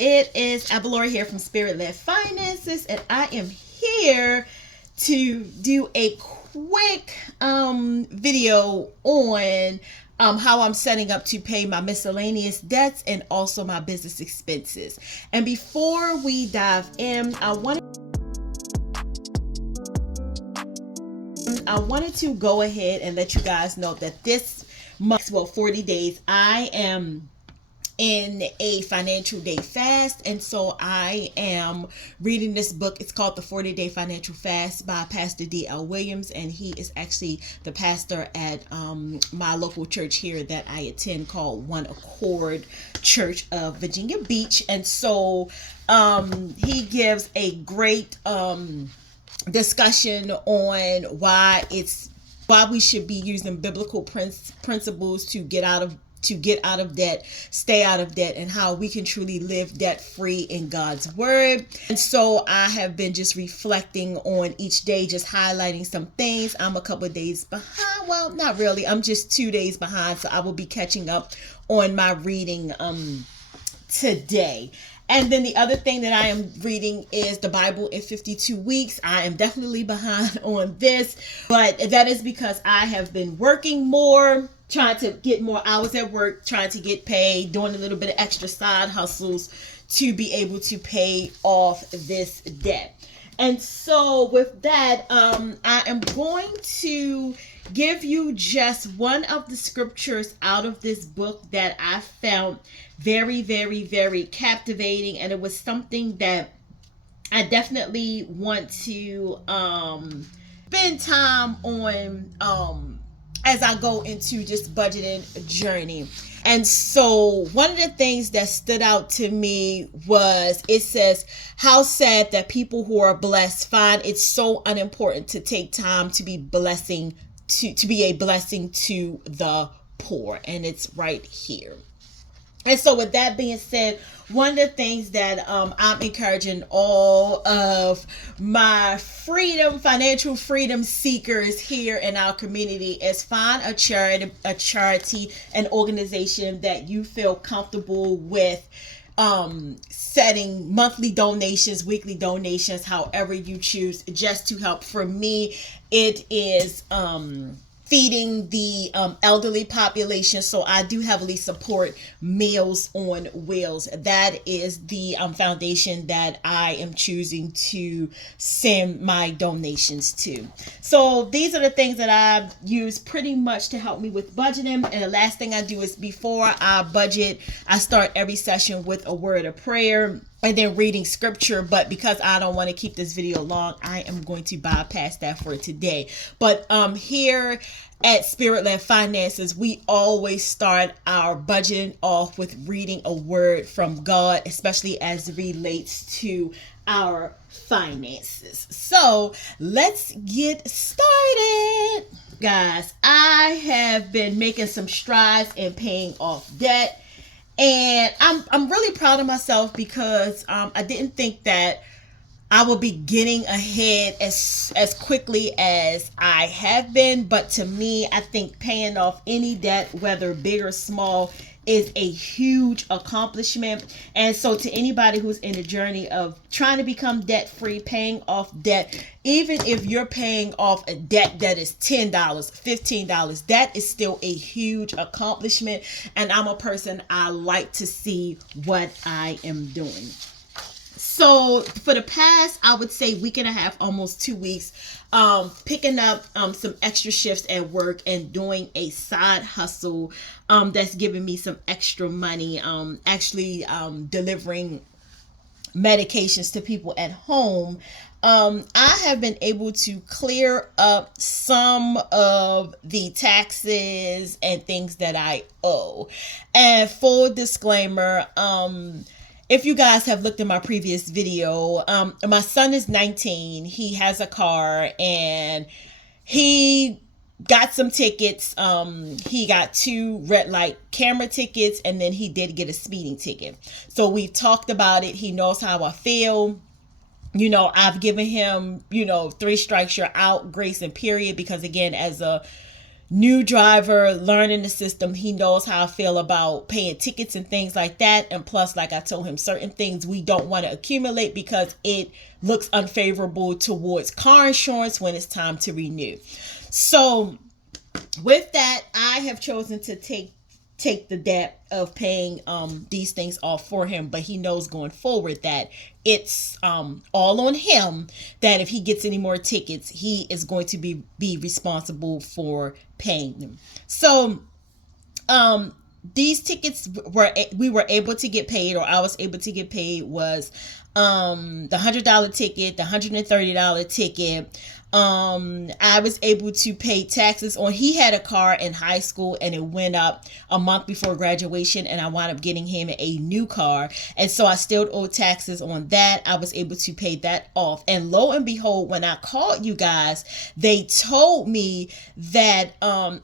It is Abalora here from Spirit Led Finances, and I am here to do a quick video on how I'm setting up to pay my miscellaneous debts and also my business expenses. And before we dive in, I wanted to go ahead and let you guys know that this month, 40 days, I am in a financial day fast, and so I am reading this book. It's called The 40-Day Financial Fast by Pastor D.L. Williams, and he is actually the pastor at my local church here that I attend, called One Accord Church of Virginia Beach. And so he gives a great discussion on why we should be using biblical principles to get out of debt, stay out of debt, and how we can truly live debt free in God's word. And so I have been just reflecting on each day, just highlighting some things. I'm a couple of days behind. Well, not really. I'm just 2 days behind. So I will be catching up on my reading today. And then the other thing that I am reading is the Bible in 52 weeks. I am definitely behind on this, but that is because I have been working more, trying to get more hours at work, trying to get paid, doing a little bit of extra side hustles to be able to pay off this debt. And so with that, I am going to give you just one of the scriptures out of this book that I found very, very, very captivating. And it was something that I definitely want to spend time on as I go into this budgeting journey. And so one of the things that stood out to me was, it says, how sad that people who are blessed find it so unimportant to take time to be a blessing to the poor. And it's right here. And so with that being said, one of the things that I'm encouraging all of my financial freedom seekers here in our community is find a charity, an organization that you feel comfortable with setting monthly donations, weekly donations, however you choose, just to help. For me, it is feeding the elderly population. So I do heavily support Meals on Wheels. That is the foundation that I am choosing to send my donations to. So these are the things that I use pretty much to help me with budgeting. And the last thing I do is, before I budget, I start every session with a word of prayer and then reading scripture. But because I don't want to keep this video long, I am going to bypass that for today. But here at Spirit Led Finances, we always start our budgeting off with reading a word from God, especially as it relates to our finances. So let's get started. Guys, I have been making some strides in paying off debt. And I'm really proud of myself, because I didn't think that I will be getting ahead as quickly as I have been. But to me, I think paying off any debt, whether big or small, is a huge accomplishment. And so to anybody who's in the journey of trying to become debt free, paying off debt, even if you're paying off a debt that is $10, $15, that is still a huge accomplishment. And I'm a person, I like to see what I am doing. So for the past, I would say, week and a half, almost 2 weeks, picking up some extra shifts at work and doing a side hustle that's giving me some extra money, actually delivering medications to people at home. I have been able to clear up some of the taxes and things that I owe. And full disclaimer, if you guys have looked at my previous video, my son is 19. He has a car, and he got some tickets. He got 2 red light camera tickets, and then he did get a speeding ticket. So we've talked about it. He knows how I feel. I've given him, 3 strikes, you're out, grace and period, because again, as a new driver, learning the system. He knows how I feel about paying tickets and things like that. And plus, like I told him, certain things we don't want to accumulate because it looks unfavorable towards car insurance when it's time to renew. So with that, I have chosen to take the debt of paying these things off for him, but he knows going forward that it's all on him, that if he gets any more tickets, he is going to be responsible for paying them. So these tickets we were able to get paid, or I was able to get paid, was the $100 ticket, the $130 ticket. I was able to pay taxes on, he had a car in high school and it went up a month before graduation, and I wound up getting him a new car, and so I still owed taxes on that. I was able to pay that off, and lo and behold, when I called you guys, they told me that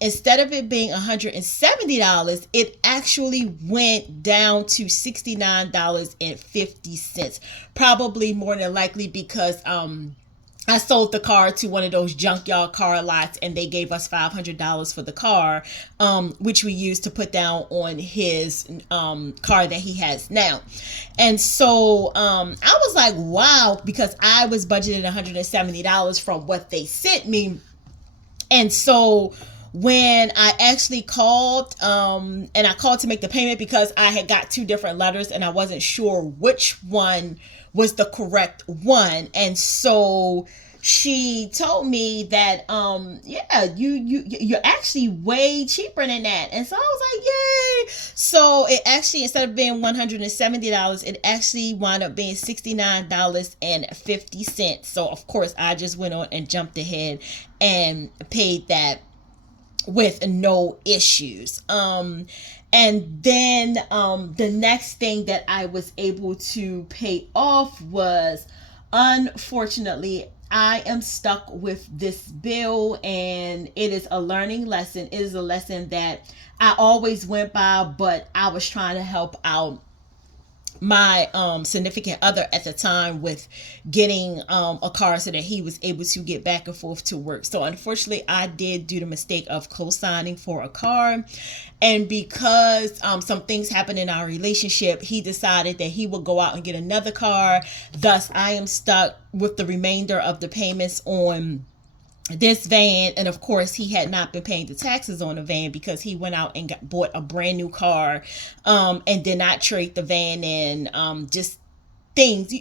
instead of it being $170, it actually went down to $69.50. Probably more than likely because I sold the car to one of those junkyard car lots, and they gave us $500 for the car, which we used to put down on his car that he has now. And so I was like, wow, because I was budgeted $170 from what they sent me. And so when I actually called, and I called to make the payment because I had got two different letters and I wasn't sure which one was the correct one. And so she told me that yeah, you're actually way cheaper than that. And so I was like, yay. So it actually, instead of being $170, it actually wound up being $69.50. So of course I just went on and jumped ahead and paid that with no issues. And then the next thing that I was able to pay off was, unfortunately, I am stuck with this bill, and it is a learning lesson. It is a lesson that I always went by, but I was trying to help out my significant other at the time with getting a car so that he was able to get back and forth to work. So unfortunately, I did do the mistake of co-signing for a car, and because some things happened in our relationship, he decided that he would go out and get another car. Thus, I am stuck with the remainder of the payments on this van. And of course, he had not been paying the taxes on the van because he went out and bought a brand new car, and did not trade the van in, just things,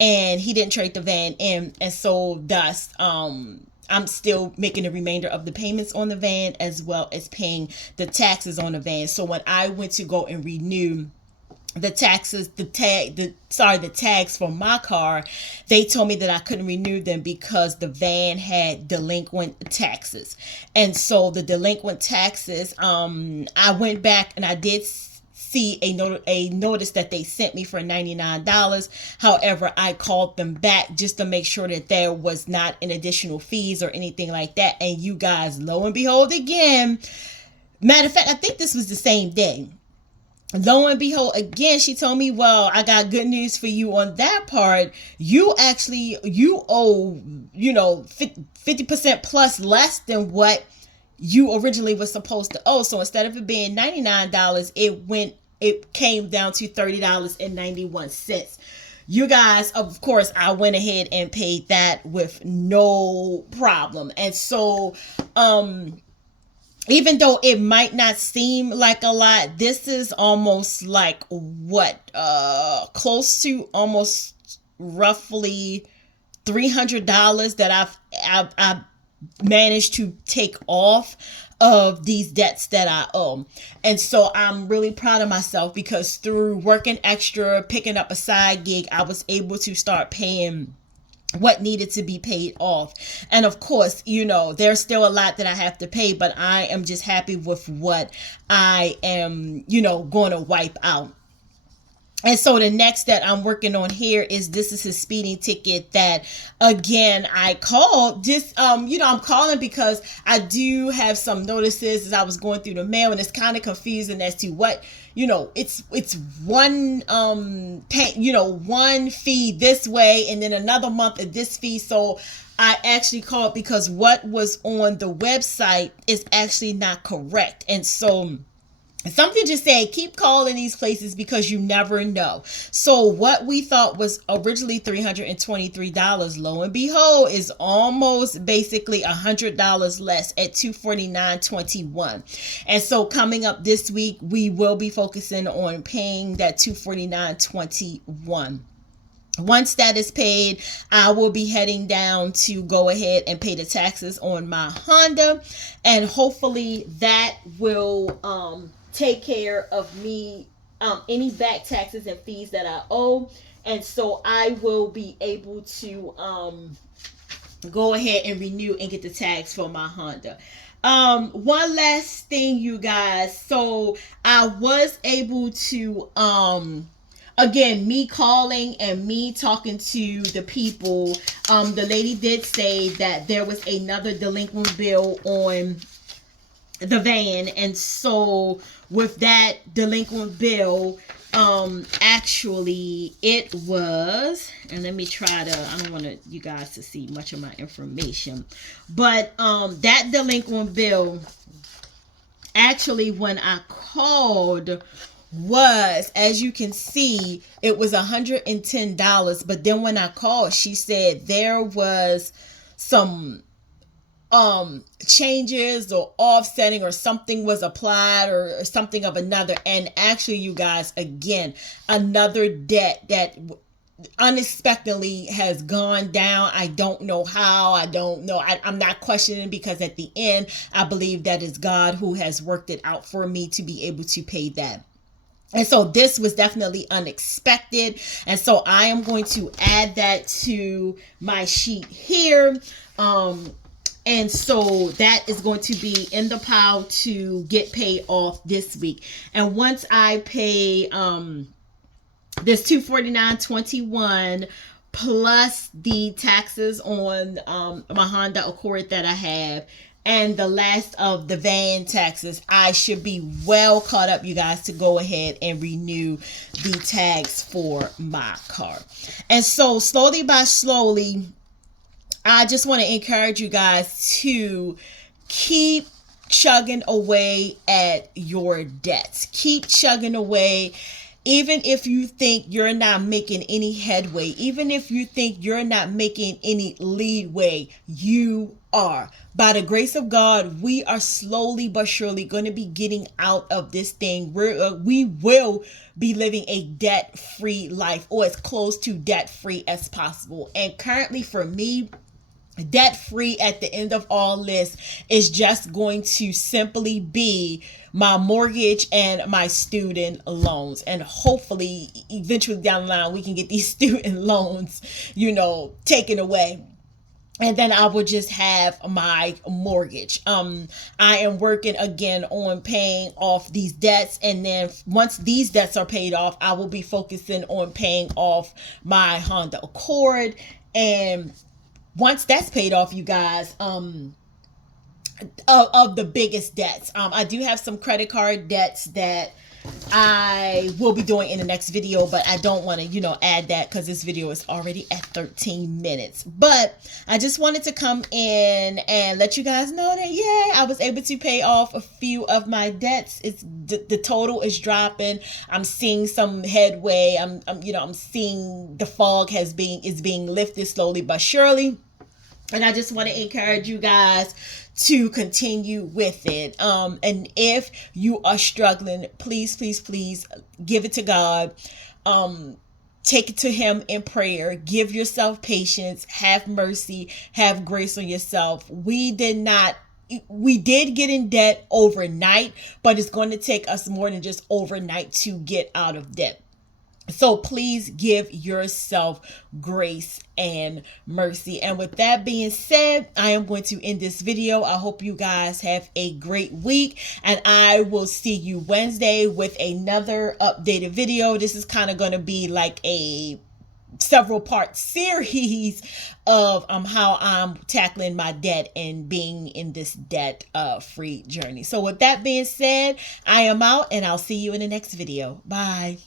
and he didn't trade the van in. And so thus I'm still making the remainder of the payments on the van, as well as paying the taxes on the van. So when I went to go and renew the taxes, the tags for my car, they told me that I couldn't renew them because the van had delinquent taxes. And so the delinquent taxes, I went back and I did see a notice that they sent me for $99. However, I called them back just to make sure that there was not an additional fees or anything like that. And you guys, lo and behold, again, matter of fact, I think this was the same day. Lo and behold, again, she told me, well, I got good news for you on that part. You owe, 50% plus less than what you originally was supposed to owe. So instead of it being $99, it came down to $30.91. You guys, of course, I went ahead and paid that with no problem. And so, even though it might not seem like a lot, this is almost like close to almost roughly $300 that I've managed to take off of these debts that I owe. And so I'm really proud of myself because through working extra, picking up a side gig, I was able to start paying what needed to be paid off. And of course, there's still a lot that I have to pay, but I am just happy with what I am, going to wipe out. And so the next that I'm working on here is, this is his speeding ticket that, again, I called this, I'm calling because I do have some notices as I was going through the mail, and it's kind of confusing as to what, it's one, one fee this way, and then another month of this fee. So I actually called because what was on the website is actually not correct. And so something just said, keep calling these places because you never know. So what we thought was originally $323, lo and behold, is almost basically $100 less at $249.21. And so coming up this week, we will be focusing on paying that $249.21. Once that is paid, I will be heading down to go ahead and pay the taxes on my Honda, and hopefully that will take care of me, any back taxes and fees that I owe. And so I will be able to go ahead and renew and get the tags for my Honda. One last thing, you guys. So I was able to again, me calling and me talking to the people, the lady did say that there was another delinquent bill on the van. And so with that delinquent bill, actually it was, and let me try to, I don't want you guys to see much of my information, but that delinquent bill, actually, when I called, was, as you can see, it was $110. But then when I called, she said there was some changes or offsetting, or something was applied, or something of another. And actually, you guys, again, another debt that unexpectedly has gone down. I don't know how. I don't know. I'm not questioning, because at the end, I believe that is God who has worked it out for me to be able to pay that. And so this was definitely unexpected. And so I am going to add that to my sheet here. And so that is going to be in the pile to get paid off this week. And once I pay this $249.21 plus the taxes on my Honda Accord that I have, and the last of the van taxes, I should be well caught up, you guys, to go ahead and renew the tags for my car. And so slowly by slowly, I just want to encourage you guys to keep chugging away at your debts. Keep chugging away. Even if you think you're not making any headway, even if you think you're not making any leadway, you are. By the grace of God, we are slowly but surely going to be getting out of this thing. We will be living a debt-free life, or as close to debt-free as possible. And currently for me, debt-free at the end of all this is just going to simply be my mortgage and my student loans. And hopefully eventually down the line, we can get these student loans, taken away. And then I will just have my mortgage. I am working again on paying off these debts. And then once these debts are paid off, I will be focusing on paying off my Honda Accord. And once that's paid off, you guys, of the biggest debts, I do have some credit card debts that I will be doing in the next video, but I don't want to, add that because this video is already at 13 minutes. But I just wanted to come in and let you guys know that, I was able to pay off a few of my debts. It's the total is dropping. I'm seeing some headway. I'm seeing the fog is being lifted slowly but surely. And I just want to encourage you guys to continue with it. And if you are struggling, please, please, please give it to God. Take it to Him in prayer. Give yourself patience. Have mercy. Have grace on yourself. We did get in debt overnight, but it's going to take us more than just overnight to get out of debt. So please give yourself grace and mercy. And with that being said, I am going to end this video. I hope you guys have a great week, and I will see you Wednesday with another updated video. This is kind of going to be like a several part series of how I'm tackling my debt and being in this debt free journey. So with that being said, I am out, and I'll see you in the next video. Bye.